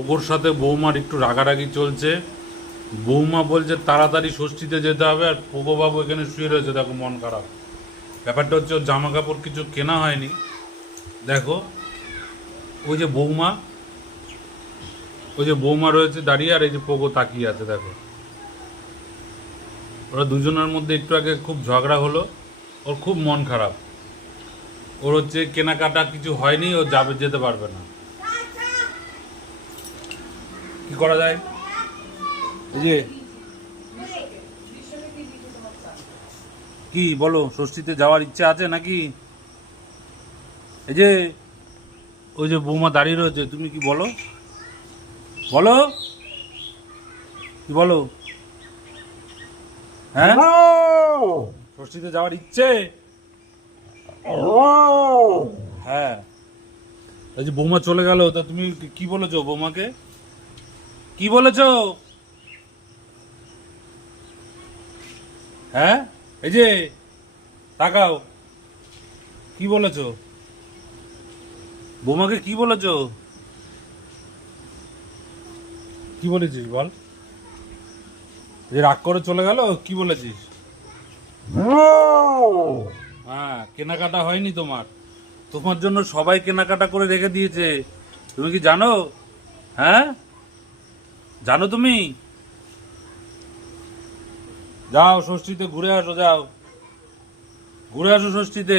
পোগোর সাথে বৌমার একটু রাগারাগি চলছে। বৌমা বলছে তাড়াতাড়ি ষষ্ঠীতে যেতে হবে, আর পোগো বাবু এখানে শুয়ে রয়েছে, দেখো মন খারাপ। ব্যাপারটা হচ্ছে ওর জামা কাপড় কিছু কেনা হয়নি। দেখো ওই যে বৌমা, ওই যে বৌমা রয়েছে দাঁড়িয়ে, আর এই যে পোগো তাকিয়ে আছে দেখো। ওরা দুজনের মধ্যে একটু আগে খুব ঝগড়া হলো, ওর খুব মন খারাপ। ওর হচ্ছে কেনাকাটা কিছু হয়নি, ও যেতে পারবে না। কি করা যায়? এই যে কি বলো, ষষ্ঠীতে যাওয়ার ইচ্ছা আছে নাকি? এই যে ওই যে বৌমা দাঁড়িয়ে রয়েছে, তুমি কি বলো, বলো কি বলো? হ্যাঁ, ষষ্ঠীতে যাওয়ার ইচ্ছে? হ্যাঁ। এই যে বৌমা চলে গেল, তা তুমি কি বলেছো বৌমাকে? কি বলেছো? হ্যাঁ, এই যে তাকাও, কি বলেছো বৌমাকে? কি বলেছো? কি বলেছিস বল? যে রাগ করে চলে গেল, কি বলেছিস? হ্যাঁ, কেনাকাটা হয়নি তোমার? তোমার জন্য সবাই কেনাকাটা করে রেখে দিয়েছে, তুমি কি জানো? হ্যাঁ, জানো তুমি? যাও ষষ্ঠীতে ঘুরে আসো, যাও ঘুরে আসো ষষ্ঠীতে।